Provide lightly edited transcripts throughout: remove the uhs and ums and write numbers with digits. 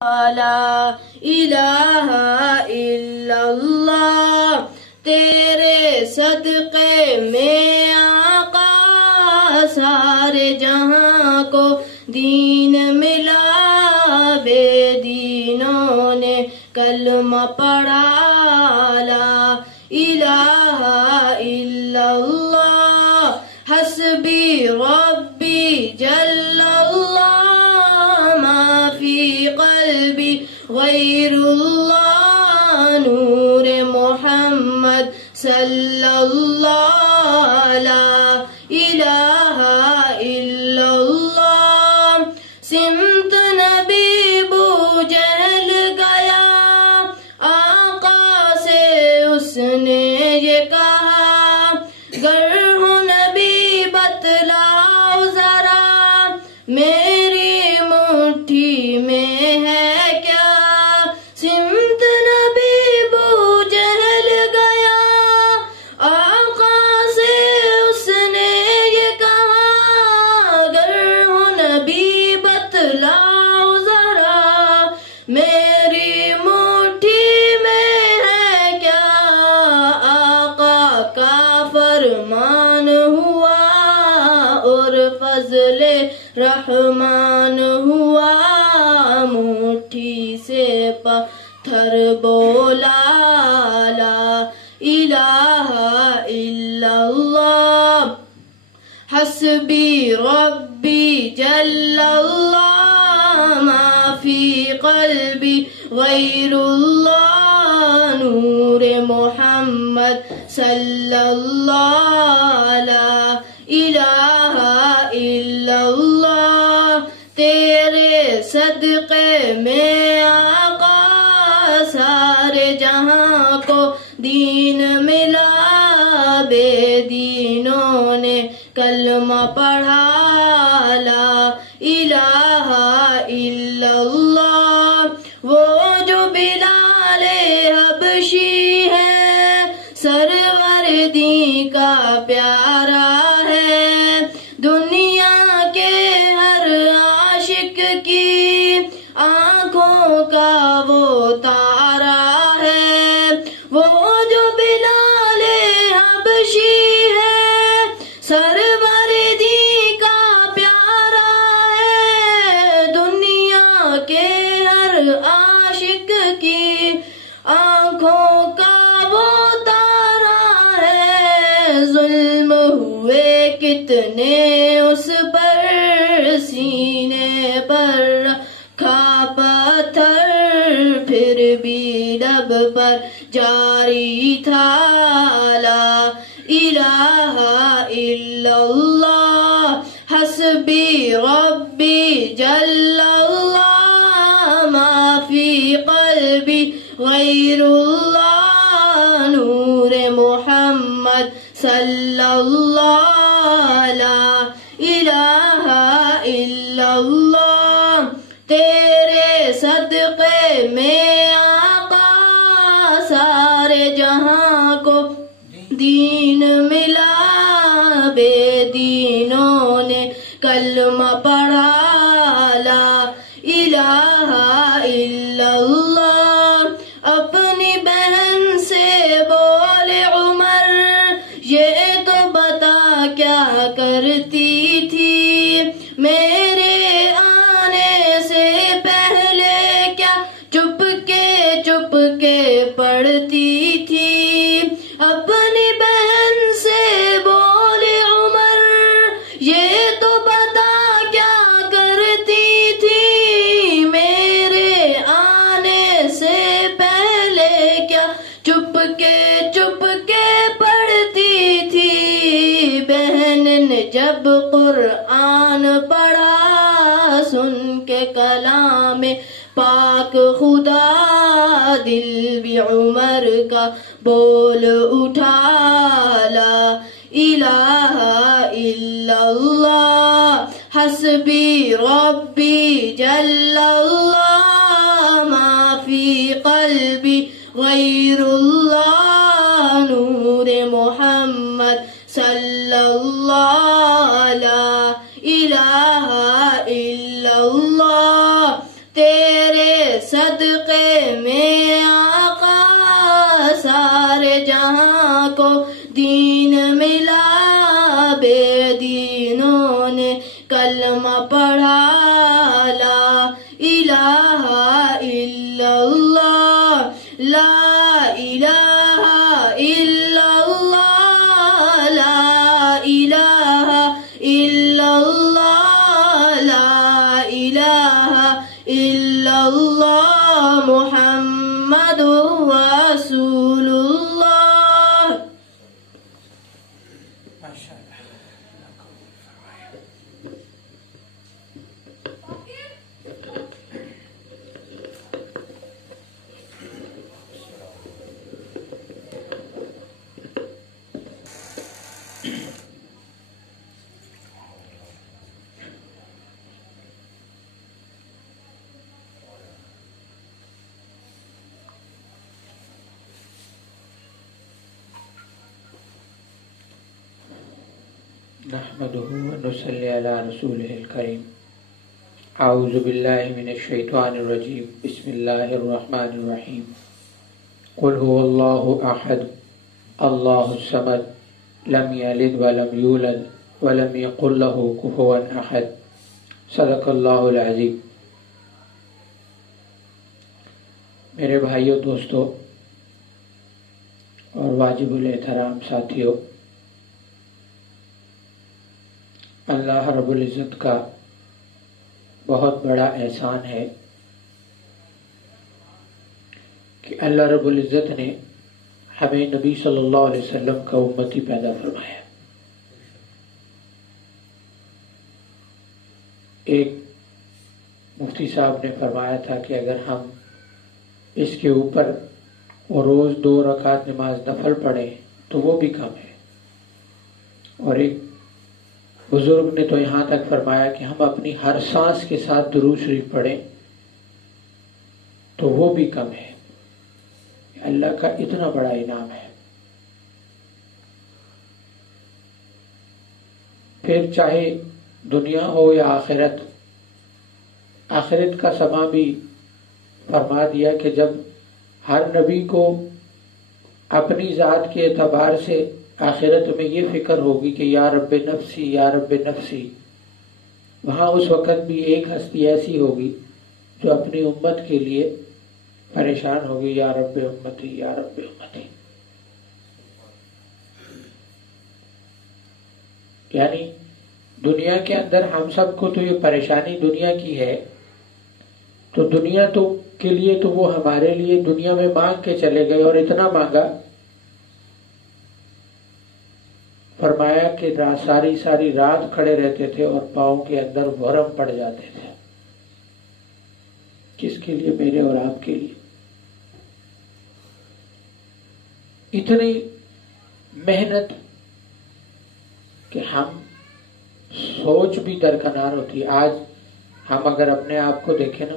لا الہ الا اللہ، تیرے صدقے میں آقا سارے جہاں کو دین ملا، بے دینوں نے کلمہ پڑھا لا الہ الا اللہ، حسبی ربی جل اللہ، ما فی قلبی غیر اللہ، نور محمد صلی اللہ، لا الہ الا اللہ، سمت نبی بو جہل گیا، آقا سے اس نے یہ کہا، گر ہوں نبی بتلاؤ ذرا، میری مٹھی میں ہے کیا، سمت نبی بو جہل گیا، آقا سے اس نے یہ کہا، گر ہوں نبی بتلاؤ ذرا، میری مٹھی میں ہے کیا، آقا کا فرمان ہوا اور فضل رحمان ہوا، مٹھی سے پتھر بولا، لا الہ الا اللہ، حسبی ربی جل اللہ، ما فی قلبی غیر اللہ، نور محمد صلی اللہ، لا الہ الا اللہ، تیرے صدقے میں آقا سارے جہاں کو دین ملا، بے دینوں نے کلمہ پڑھا، لا الہ الا اللہ، وہ جو بلال حبشی ہے، سرور کا پیارا ہے، دنیا کے ہر عاشق کی آنکھوں کا وہ تارا ہے، وہ جو بلال حبشی ہے، سرور کا پیارا ہے، دنیا کے ہر عاشق کی آنکھوں کا وہ تارا ہے، ظلم ہوئے کتنے اس پر، سینے پر رکھا پتھر، پھر بھی لب پر جاری تھا، لا الہ الا اللہ، حسبی ربی جل اللہ، ما فی قلبی غیر اللہ، نور محمد صلی اللہ، لا الہ الا اللہ، تیرے صدقے میں آقا سارے جہاں کو دین ملا، بے دینوں نے کلمہ پڑھا، لا الہ الا اللہ، اپنی بہن سے بولے عمر، یہ تو بتا کیا کرتی تھی، میرے آنے سے پہلے کیا چپ کے پڑھتی تھی، اپنی بہن سے بولے عمر، یہ تو بتا کیا کرتی تھی، میرے آنے سے پہلے کیا چپ کے پڑھتی تھی، بہن نے جب قرآن پڑھا، سن کے کلام پاک خدا، دل بھی عمر کا بول اٹھا، لا الہ الا اللہ، حسبی ربی جل اللہ، ما فی قلبی غیر اللہ، نور محمد صلی اللہ، لا الہ الا اللہ، تیرے صدقے میں آقا سارے جہاں کو دین ملا، بے دینوں نے کلمہ پڑھا، لا الہ الا اللہ، لا الہ الا اللہ، لا الہ الا اللہ، لا الہ الا اللہ، محمد رسول اللہ۔ نحمده ونصلي على رسوله الكريم. اعوذ بالله من الشيطان الرجيم. بسم الله الرحمن الرحيم. قل هو الله احد الله الصمد لم يلد ولم يولد ولم يكن له كفوا احد. صدق الله العظيم. میرے بھائیو، دوستو اور واجب الاحترام ساتھیو، اللہ رب العزت کا بہت بڑا احسان ہے کہ اللہ رب العزت نے ہمیں نبی صلی اللہ علیہ وسلم کا امتی پیدا فرمایا۔ ایک مفتی صاحب نے فرمایا تھا کہ اگر ہم اس کے اوپر روز 2 رکعت نماز نفل پڑھیں تو وہ بھی کم ہے، اور ایک بزرگ نے تو یہاں تک فرمایا کہ ہم اپنی ہر سانس کے ساتھ درود شریف پڑھیں تو وہ بھی کم ہے۔ اللہ کا اتنا بڑا انعام ہے۔ پھر چاہے دنیا ہو یا آخرت، آخرت کا سما بھی فرما دیا کہ جب ہر نبی کو اپنی ذات کے اعتبار سے آخرت میں یہ فکر ہوگی کہ یا رب نفسی یا رب نفسی، وہاں اس وقت بھی ایک ہستی ایسی ہوگی جو اپنی امت کے لیے پریشان ہوگی، یا رب امتی یا رب امتی۔ یعنی دنیا کے اندر ہم سب کو تو یہ پریشانی دنیا کی ہے، تو دنیا تو کے لیے تو وہ ہمارے لیے دنیا میں مانگ کے چلے گئے، اور اتنا مانگا فرمایا کہ ساری رات کھڑے رہتے تھے اور پاؤں کے اندر ورم پڑ جاتے تھے۔ کس کے لیے؟ میرے اور آپ کے لیے۔ اتنی محنت کہ ہم سوچ بھی درکنار ہوتی۔ آج ہم اگر اپنے آپ کو دیکھیں نا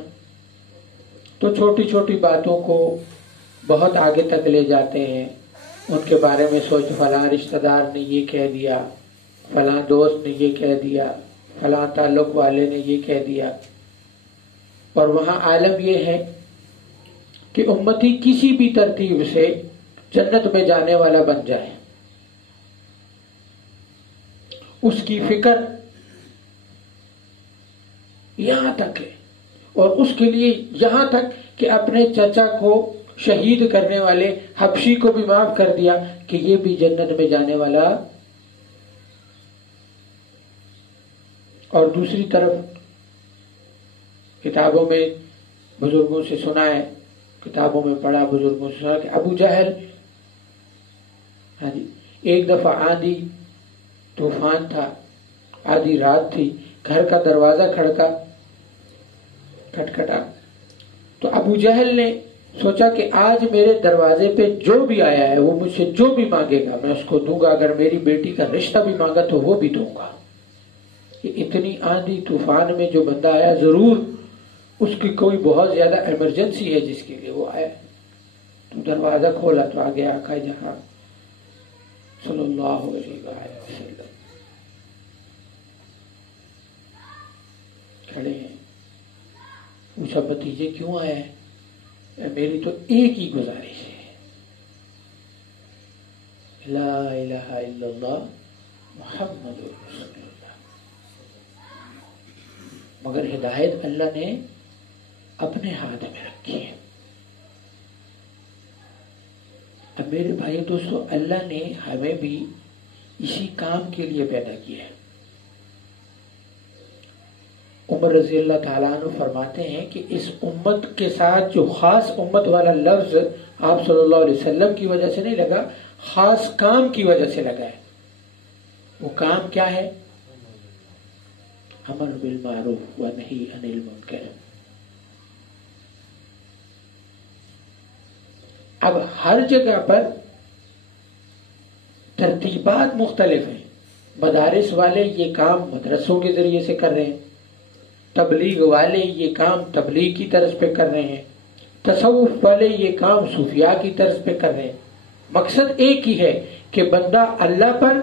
تو چھوٹی چھوٹی باتوں کو بہت آگے تک لے جاتے ہیں، ان کے بارے میں سوچ، فلاں رشتہ دار نے یہ کہہ دیا، فلاں دوست نے یہ کہہ دیا، فلاں تعلق والے نے یہ کہہ دیا، اور وہاں عالم یہ ہے کہ امتی کسی بھی ترتیب سے جنت میں جانے والا بن جائے، اس کی فکر یہاں تک ہے، اور اس کے لیے یہاں تک کہ اپنے چچا کو شہید کرنے والے حبشی کو بھی معاف کر دیا کہ یہ بھی جنت میں جانے والا۔ اور دوسری طرف کتابوں میں بزرگوں سے سنا ہے، کتابوں میں پڑھا، بزرگوں سے سنا کہ ابو جہل، ایک دفعہ آندھی طوفان تھا، آدھی رات تھی، گھر کا دروازہ کھٹکھٹا، تو ابو جہل نے سوچا کہ آج میرے دروازے پہ جو بھی آیا ہے وہ مجھ سے جو بھی مانگے گا میں اس کو دوں گا، اگر میری بیٹی کا رشتہ بھی مانگا تو وہ بھی دوں گا۔ یہ اتنی آندھی طوفان میں جو بندہ آیا، ضرور اس کی کوئی بہت زیادہ ایمرجنسی ہے جس کے لیے وہ آیا۔ تو دروازہ کھولا تو آگے آقا جہاں صلی اللہ علیہ وسلم کھڑے ہیں۔ پوچھا بھتیجے کیوں آیا ہے؟ میری تو ایک ہی گزارش ہے، لا الہ الا اللہ محمد رسول اللہ. مگر ہدایت اللہ نے اپنے ہاتھ میں رکھی ہے. اب میرے بھائی دوستو، اللہ نے ہمیں بھی اسی کام کے لیے پیدا کیا ہے. عمر رضی اللہ تعالیٰ عنہ فرماتے ہیں کہ اس امت کے ساتھ جو خاص امت والا لفظ آپ صلی اللہ علیہ وسلم کی وجہ سے نہیں لگا، خاص کام کی وجہ سے لگا ہے. وہ کام کیا ہے؟ امر بالمعروف ونہی عن المنکر. اب ہر جگہ پر ترتیبات مختلف ہیں. مدارس والے یہ کام مدرسوں کے ذریعے سے کر رہے ہیں، تبلیغ والے یہ کام تبلیغ کی طرز پہ کر رہے ہیں، تصوف والے یہ کام صوفیاء کی طرز پہ کر رہے ہیں. مقصد ایک ہی ہے کہ بندہ اللہ پر،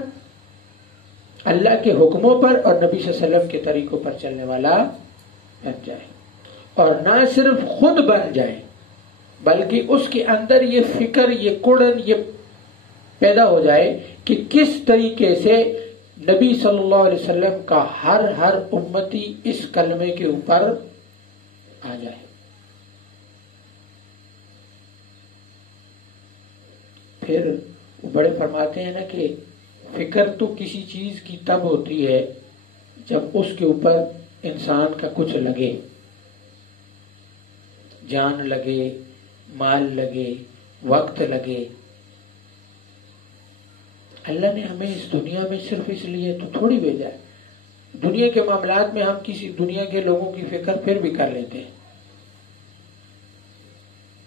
اللہ کے حکموں پر اور نبی صلی اللہ علیہ وسلم کے طریقوں پر چلنے والا بن جائے، اور نہ صرف خود بن جائے بلکہ اس کے اندر یہ فکر، یہ کڑن یہ پیدا ہو جائے کہ کس طریقے سے نبی صلی اللہ علیہ وسلم کا ہر امتی اس کلمے کے اوپر آ جائے. پھر وہ بڑے فرماتے ہیں نا کہ فکر تو کسی چیز کی تب ہوتی ہے جب اس کے اوپر انسان کا کچھ لگے، جان لگے، مال لگے، وقت لگے. اللہ نے ہمیں اس دنیا میں صرف اس لیے تو تھوڑی بھیجا ہے. دنیا کے معاملات میں ہم کسی دنیا کے لوگوں کی فکر پھر بھی کر لیتے ہیں.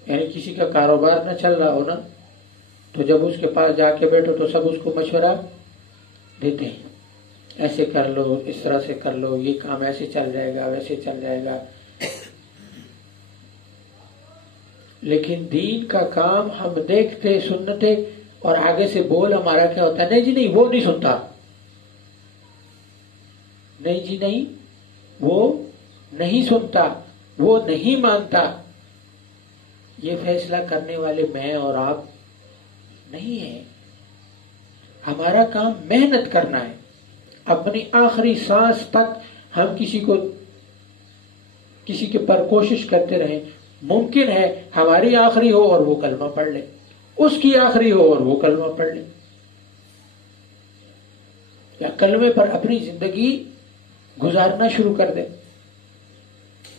یعنی کسی کا کاروبار نہ چل رہا ہو نا، تو جب اس کے پاس جا کے بیٹھو تو سب اس کو مشورہ دیتے ہیں، ایسے کر لو، اس طرح سے کر لو، یہ کام ایسے چل جائے گا، ویسے چل جائے گا. لیکن دین کا کام ہم دیکھتے سنتے اور آگے سے بول ہمارا کیا ہوتا ہے؟ نہیں جی نہیں، وہ نہیں سنتا، نہیں جی نہیں، وہ نہیں سنتا، وہ نہیں مانتا. یہ فیصلہ کرنے والے میں اور آپ نہیں ہیں. ہمارا کام محنت کرنا ہے. اپنی آخری سانس تک ہم کسی کے پر کوشش کرتے رہیں. ممکن ہے ہماری آخری ہو اور وہ کلمہ پڑھ لے، اس کی آخری ہو اور وہ کلمہ پڑھ لے، یا کلمے پر اپنی زندگی گزارنا شروع کر دے.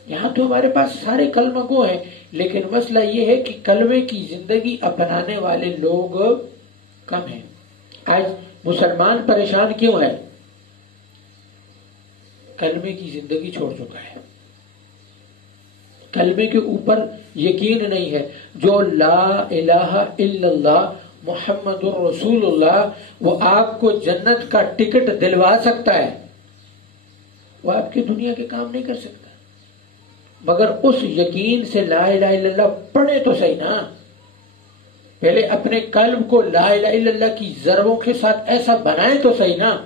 یہاں تو ہمارے پاس سارے کلمہ گو ہیں، لیکن مسئلہ یہ ہے کہ کلمے کی زندگی اپنانے والے لوگ کم ہیں. آج مسلمان پریشان کیوں ہے؟ کلمے کی زندگی چھوڑ چکا ہے، کلمے کے اوپر یقین نہیں ہے. جو لا الہ الا اللہ محمد رسول اللہ وہ آپ کو جنت کا ٹکٹ دلوا سکتا ہے، وہ آپ کی دنیا کے کام نہیں کر سکتا. مگر اس یقین سے لا الہ الا اللہ پڑھے تو صحیح نا. پہلے اپنے قلب کو لا الہ الا اللہ کی ضربوں کے ساتھ ایسا بنائیں تو صحیح نا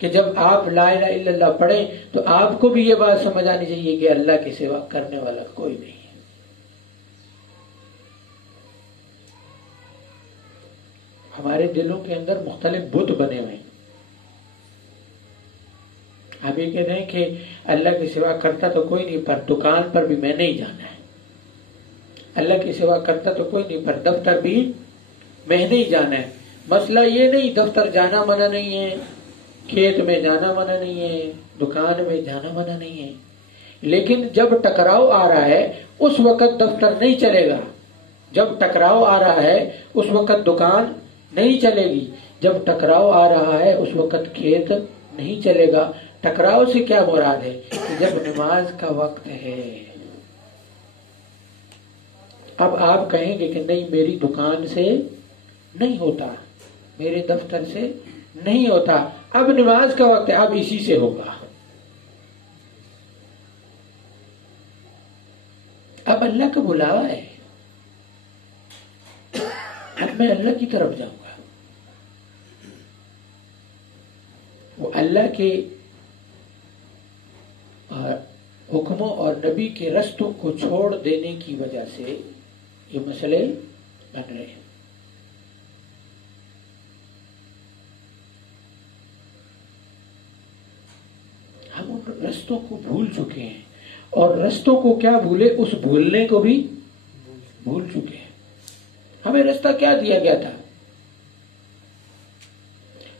کہ جب آپ لا الہ الا اللہ پڑھیں تو آپ کو بھی یہ بات سمجھ آنی چاہیے کہ اللہ کے سوا کرنے والا کوئی نہیں ہے. ہمارے دلوں کے اندر مختلف بت بنے ہوئے ہیں. ہم یہ کہتے ہیں کہ اللہ کی سوا کرتا تو کوئی نہیں، پر دکان پر بھی میں نہیں جانا ہے. اللہ کی سوا کرتا تو کوئی نہیں، پر دفتر بھی میں نہیں جانا ہے. مسئلہ یہ نہیں دفتر جانا منع نہیں ہے، کھیت میں جانا منع نہیں ہے، دکان میں جانا منع نہیں ہے، لیکن جب ٹکراؤ آ رہا ہے اس وقت دفتر نہیں چلے گا. جب ٹکراؤ آ رہا ہے اس وقت دکان نہیں چلے گی. جب ٹکراؤ آ رہا ہے اس وقت کھیت نہیں چلے گا. ٹکراؤ سے کیا مراد ہے؟ کہ جب نماز کا وقت ہے. اب آپ کہیں گے کہ نہیں میری دکان سے نہیں ہوتا، میرے دفتر سے نہیں ہوتا، اب نماز کا وقت ہے، اب اسی سے ہوگا. اب اللہ کا بلاوا ہے، اب میں اللہ کی طرف جاؤں گا. وہ اللہ کے حکموں اور نبی کے رستوں کو چھوڑ دینے کی وجہ سے یہ مسئلے بن رہے ہیں. ہم ان رستوں کو بھول چکے ہیں، اور رستوں کو کیا بھولے، اس بھولنے کو بھی بھول چکے ہیں. ہمیں رستہ کیا دیا گیا تھا؟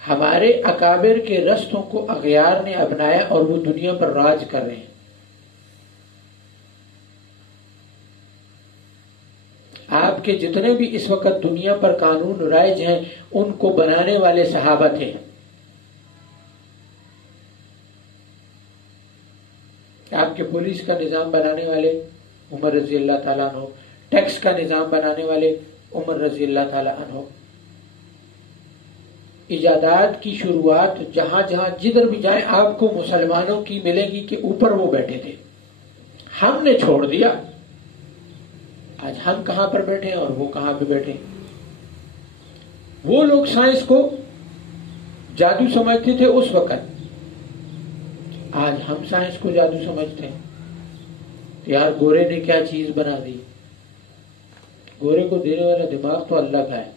ہمارے اکابر کے رستوں کو اغیار نے اپنایا اور وہ دنیا پر راج کر رہے ہیں. آپ کے جتنے بھی اس وقت دنیا پر قانون رائج ہیں ان کو بنانے والے صحابہ تھے. آپ کے پولیس کا نظام بنانے والے عمر رضی اللہ تعالیٰ عنہ، ٹیکس کا نظام بنانے والے عمر رضی اللہ تعالیٰ عنہ. ایجادات کی شروعات جہاں جہاں جدھر بھی جائیں آپ کو مسلمانوں کی ملے گی کہ اوپر وہ بیٹھے تھے. ہم نے چھوڑ دیا. آج ہم کہاں پر بیٹھے اور وہ کہاں پہ بیٹھے. وہ لوگ سائنس کو جادو سمجھتے تھے اس وقت، آج ہم سائنس کو جادو سمجھتے ہیں. یار گورے نے کیا چیز بنا دی. گورے کو دینے والا دماغ تو اللہ کا ہے،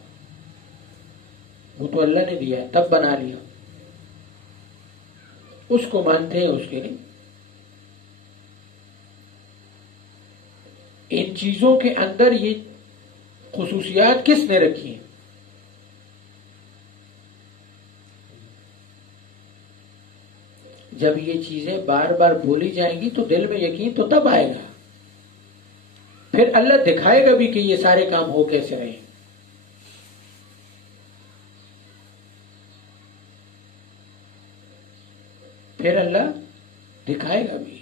وہ تو اللہ نے دیا ہے، تب بنا لیا. اس کو مانتے ہیں، اس کے نہیں. ان چیزوں کے اندر یہ خصوصیات کس نے رکھی ہیں؟ جب یہ چیزیں بار بار بولی جائیں گی تو دل میں یقین تو تب آئے گا. پھر اللہ دکھائے گا بھی کہ یہ سارے کام ہو کیسے رہے. پھر اللہ دکھائے گا بھی.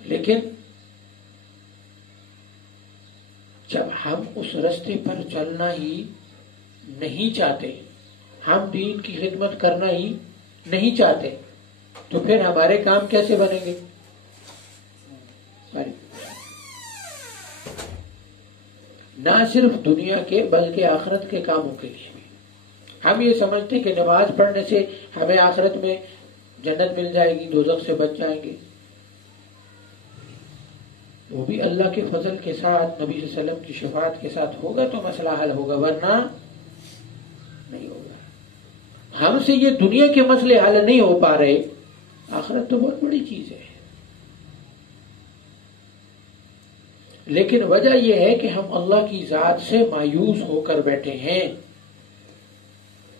لیکن جب ہم اس رستے پر چلنا ہی نہیں چاہتے، ہم دین کی خدمت کرنا ہی نہیں چاہتے، تو پھر ہمارے کام کیسے بنیں گے؟ نہ صرف دنیا کے بلکہ آخرت کے کاموں کے لیے بھی. ہم یہ سمجھتے ہیں کہ نماز پڑھنے سے ہمیں آخرت میں جنت مل جائے گی، دوزخ سے بچ جائیں گے. وہ بھی اللہ کے فضل کے ساتھ، نبی صلی اللہ علیہ وسلم کی شفاعت کے ساتھ ہوگا تو مسئلہ حل ہوگا، ورنہ نہیں ہوگا. ہم سے یہ دنیا کے مسئلے حل نہیں ہو پا رہے، آخرت تو بہت بڑی چیز ہے. لیکن وجہ یہ ہے کہ ہم اللہ کی ذات سے مایوس ہو کر بیٹھے ہیں.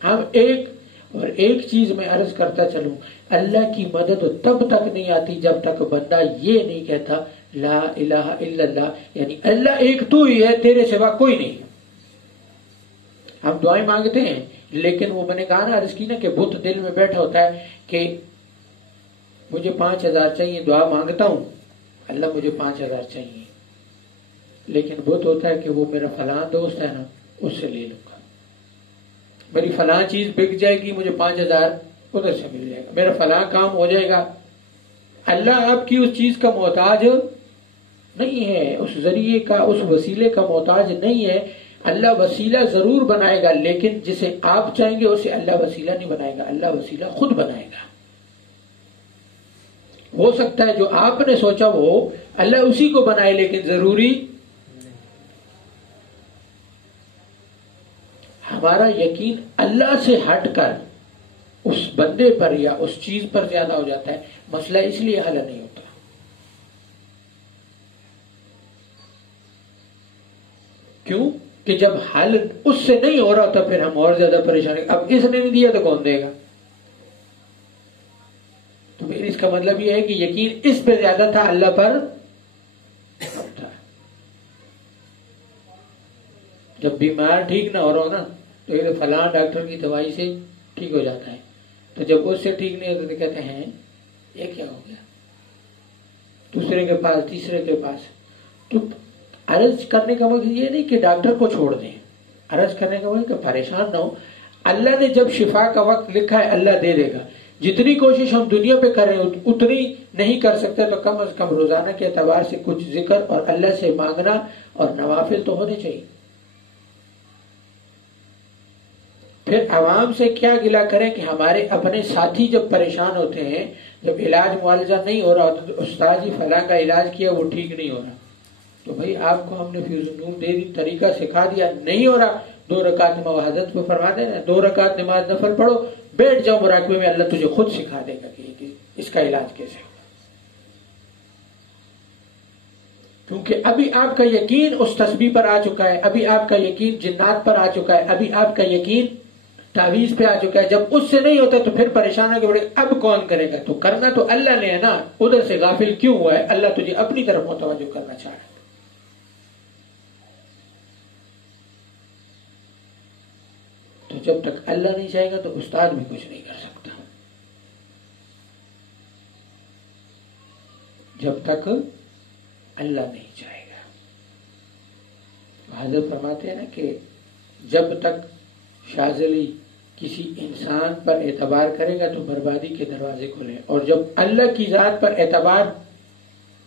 ہم ایک چیز میں عرض کرتا چلوں، اللہ کی مدد تب تک نہیں آتی جب تک بندہ یہ نہیں کہتا لا الہ الا اللہ، یعنی اللہ ایک تو ہی ہے، تیرے سوا کوئی نہیں. ہم دعائیں مانگتے ہیں لیکن وہ میں نے کہا نا، عرض کی نا کہ بت دل میں بیٹھا ہوتا ہے کہ مجھے 5000 چاہیے، دعا مانگتا ہوں اللہ مجھے 5000 چاہیے، لیکن بت ہوتا ہے کہ وہ میرا فلاں دوست ہے نا، اس سے لے لوں گا. میری فلاں چیز بک جائے گی، مجھے 5000 ادھر سے مل جائے گا، میرا فلاں کام ہو جائے گا. اللہ آپ کی اس چیز کا محتاج نہیں ہے، اس ذریعے کا، اس وسیلے کا محتاج نہیں ہے. اللہ وسیلہ ضرور بنائے گا، لیکن جسے آپ چاہیں گے اسے اللہ وسیلہ نہیں بنائے گا، اللہ وسیلہ خود بنائے گا. ہو سکتا ہے جو آپ نے سوچا وہ اللہ اسی کو بنائے، لیکن ضروری. ہمارا یقین اللہ سے ہٹ کر اس بندے پر یا اس چیز پر زیادہ ہو جاتا ہے، مسئلہ اس لیے حل نہیں ہوتا. کیوں کہ جب حل اس سے نہیں ہو رہا تو پھر ہم اور زیادہ پریشان ہیں. اب اس نے نہیں دیا تو کون دے گا؟ تو پھر اس کا مطلب یہ ہے کہ یقین اس پہ زیادہ تھا، اللہ پر تھا. جب بیمار ٹھیک نہ ہو رہا ہو نا تو یہ فلاں ڈاکٹر کی دوائی سے ٹھیک ہو جاتا ہے، تو جب اس سے ٹھیک نہیں ہوتا تو کہتے ہیں یہ کیا ہو گیا، دوسرے کے پاس، تیسرے کے پاس. تو عرض کرنے کا مطلب یہ نہیں کہ ڈاکٹر کو چھوڑ دیں، عرض کرنے کا مطلب کہ پریشان نہ ہو. اللہ نے جب شفا کا وقت لکھا ہے اللہ دے دے گا. جتنی کوشش ہم دنیا پہ کریں اتنی نہیں کر سکتے تو کم از کم روزانہ کے اعتبار سے کچھ ذکر اور اللہ سے مانگنا اور نوافل تو ہونے چاہیے. پھر عوام سے کیا گلہ کریں کہ ہمارے اپنے ساتھی جب پریشان ہوتے ہیں، جب علاج معالجہ نہیں ہو رہا تو استاد جی فلاں کا علاج کیا وہ ٹھیک نہیں ہو رہا، تو بھائی آپ کو ہم نے فیض النور دے دی، طریقہ سکھا دیا، نہیں ہو رہا 2 رکعت حضرت کو فرما دینا 2 رکعت نماز نفل پڑھو، بیٹھ جاؤ مراقبے میں، اللہ تجھے خود سکھا دے گا کہ اس کا علاج کیسے ہوگا۔ کیونکہ ابھی آپ کا یقین اس تسبیح پر آ چکا ہے، ابھی آپ کا یقین جنات پر آ چکا ہے، ابھی آپ کا یقین تعویذ پہ آ چکا ہے۔ جب اس سے نہیں ہوتا تو پھر پریشان ہو کے بڑے اب کون کرے گا؟ تو کرنا تو اللہ نے ہے نا، ادھر سے غافل کیوں ہوا ہے؟ اللہ تجھے اپنی طرف متوجہ کرنا چاہ رہا ہے۔ تو جب تک اللہ نہیں چاہے گا تو استاد بھی کچھ نہیں کر سکتا، جب تک اللہ نہیں چاہے گا۔ حضرت فرماتے ہیں نا کہ جب تک شاذلی کسی انسان پر اعتبار کرے گا تو بربادی کے دروازے کھلے، اور جب اللہ کی ذات پر اعتبار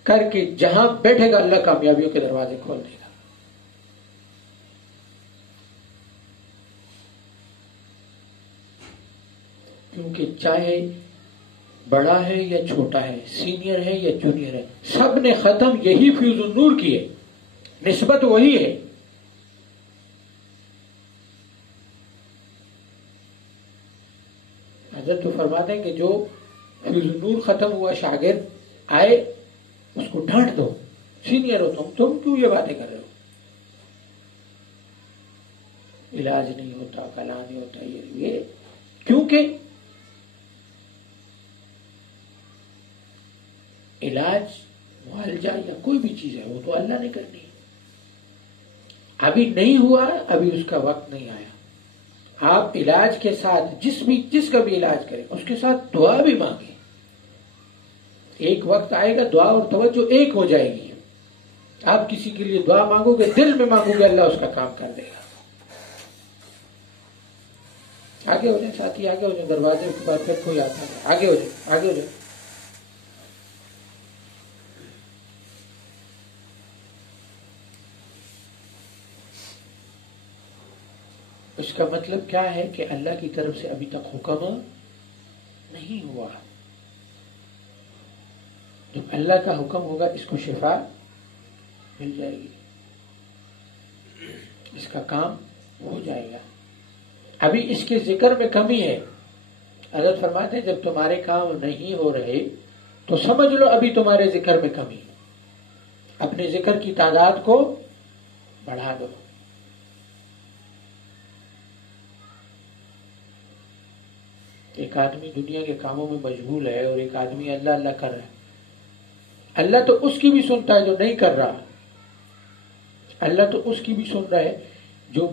کر کے جہاں بیٹھے گا اللہ کامیابیوں کے دروازے کھول دے گا۔ کیونکہ چاہے بڑا ہے یا چھوٹا ہے، سینئر ہے یا جونیئر ہے، سب نے ختم یہی فیض النور کی ہے، نسبت وہی ہے۔ حضرت تو فرماتے ہیں کہ جو فیض النور ختم ہوا شاگرد آئے اس کو ڈانٹ دو، سینئر ہو تم کیوں یہ باتیں کر رہے ہو؟ علاج نہیں ہوتا، کلا نہیں ہوتا، یہ کیونکہ علاج معالجہ یا کوئی بھی چیز ہے وہ تو اللہ نے کرنی ہے۔ ابھی نہیں ہوا، ابھی اس کا وقت نہیں آیا۔ آپ علاج کے ساتھ جس کا بھی علاج کریں اس کے ساتھ دعا بھی مانگیں، ایک وقت آئے گا دعا اور توجہ ایک ہو جائے گی۔ آپ کسی کے لیے دعا مانگو گے، دل میں مانگو گے، اللہ اس کا کام کر دے گا۔ آگے ہو جائیں ساتھی، آگے ہو جائیں، دروازے کے بعد پھر کوئی آتا ہے، آگے ہو جائیں، آگے ہو جائیں۔ اس کا مطلب کیا ہے کہ اللہ کی طرف سے ابھی تک حکم نہیں ہوا۔ جب اللہ کا حکم ہوگا اس کو شفا مل جائے گی، اس کا کام ہو جائے گا۔ ابھی اس کے ذکر میں کمی ہے۔ حضرت فرماتے ہیں جب تمہارے کام نہیں ہو رہے تو سمجھ لو ابھی تمہارے ذکر میں کمی ہے، اپنے ذکر کی تعداد کو بڑھا دو۔ ایک آدمی دنیا کے کاموں میں مشغول ہے اور ایک آدمی اللہ اللہ کر رہا ہے، اللہ تو اس کی بھی سنتا ہے جو نہیں کر رہا، اللہ تو اس کی بھی سن رہا ہے جو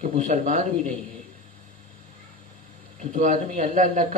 کہ مسلمان بھی نہیں ہے۔ تو جو آدمی اللہ اللہ کر